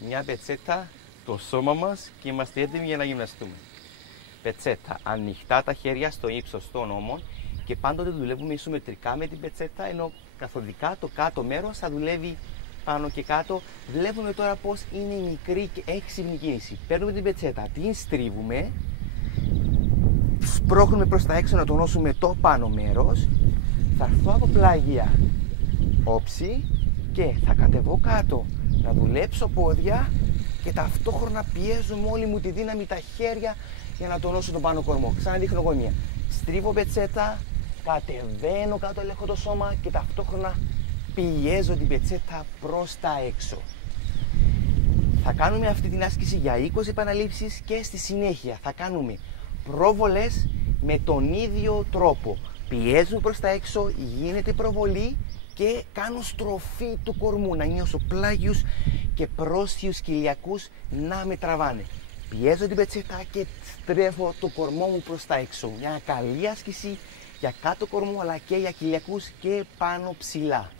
Μια πετσέτα το σώμα μας και είμαστε έτοιμοι για να γυμναστούμε. Πετσέτα, ανοιχτά τα χέρια στο ύψος των ώμων και πάντοτε δουλεύουμε ισομετρικά με την πετσέτα, ενώ καθοδικά το κάτω μέρος θα δουλεύει πάνω και κάτω. Βλέπουμε τώρα πως είναι η μικρή και έξυπνη κίνηση. Παίρνουμε την πετσέτα, την στρίβουμε, σπρώχνουμε προς τα έξω να τονώσουμε το πάνω μέρος, θα έρθω από πλάγια όψη και θα κατεβώ κάτω, να δουλέψω πόδια και ταυτόχρονα πιέζω με όλη μου τη δύναμη τα χέρια για να τονώσω τον πάνω κορμό. Ξαναδείχνω γωνία. Στρίβω πετσέτα, κατεβαίνω κάτω, ελέγχω το σώμα και ταυτόχρονα πιέζω την πετσέτα προς τα έξω. Θα κάνουμε αυτή την άσκηση για 20 επαναλήψεις και στη συνέχεια θα κάνουμε πρόβολες με τον ίδιο τρόπο. Πιέζουμε προς τα έξω, γίνεται προβολή και κάνω στροφή του κορμού, να νιώσω πλάγιους και πρόσθιους κοιλιακούς να με τραβάνε. Πιέζω την πετσέτα και στρέφω το κορμό μου προς τα έξω. Μια καλή άσκηση για κάτω κορμό αλλά και για κοιλιακούς και πάνω ψηλά.